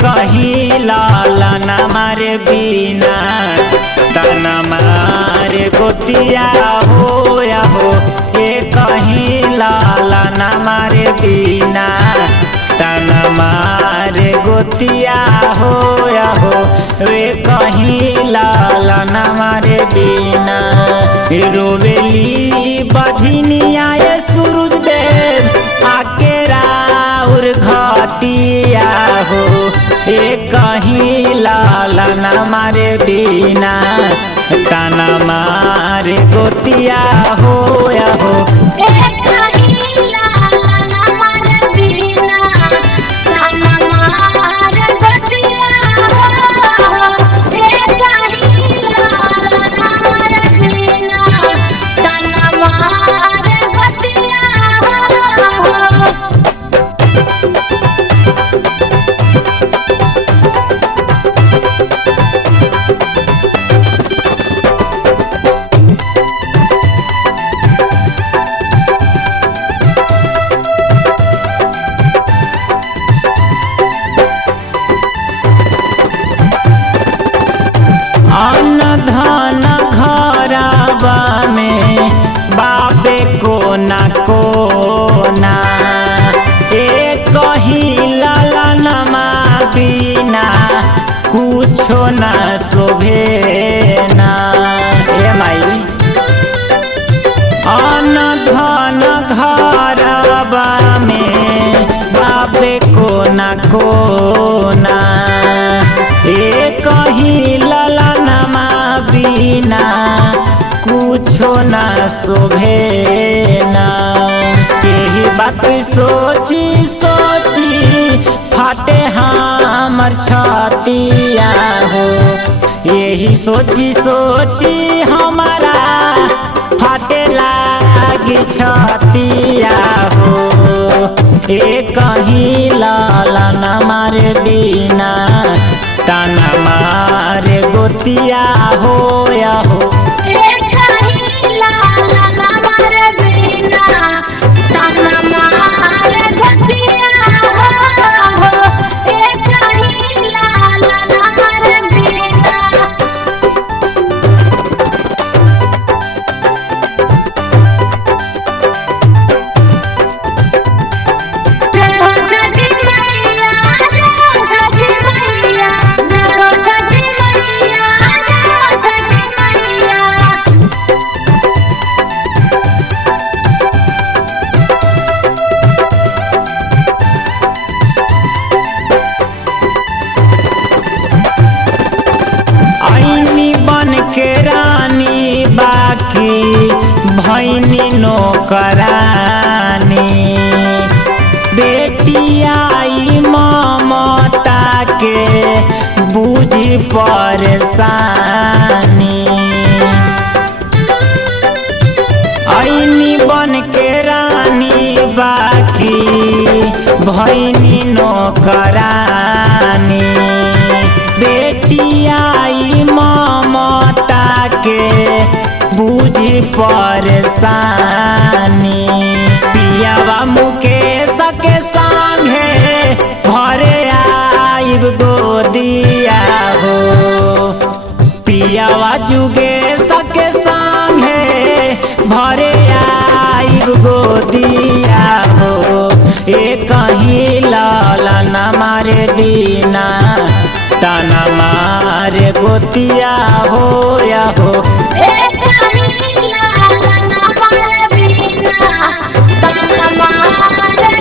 कहीं लाला न मारे बिना तना मारे गोतिया हो या हो। ये कहीं लाला न मारे बिना तना मारे गोतिया हो या हो। वे कहीं लाला न मारे बिना रोवेली बझनिया ये सूरज देव आके राउर घटिया हो। ये कहीं लाला न मारे बिना तना मारे गोतिया हो या हो। अन्न धन घरबा में बाबे कोना कोना। एक कहीं ललनमा बिना कुछो न शोभेना। ए माई अन्न धन घरबा में बाबे कोना कोना। एक कहीं ललनमा बिना कुछो न शोभेना। यही बात सोची सोची फाटे हमर छतिया हो। यही सोची सोची हमारा फाटे लागी छतिया हो। ये कहीं लाला न मारे बिना तना मारे गोतिया हो या हो। के रानी बाकी भैनी नौकरानी। बेटी आई ममता के बूझी परेशानी। आईनी बन के रानी बाकी भैनी नौकरानी। बेटी आई ममता के बूझी परेशानी। पियावा मुकेश के संगे भरे आइब गोदिया हो। पियावा जुगेश के संगे भरे आइब गोदिया हो। ये कहीं लाला न मारे बिना तना मारे गोतिया हो या हो। लाला न मारे बिना तना मारे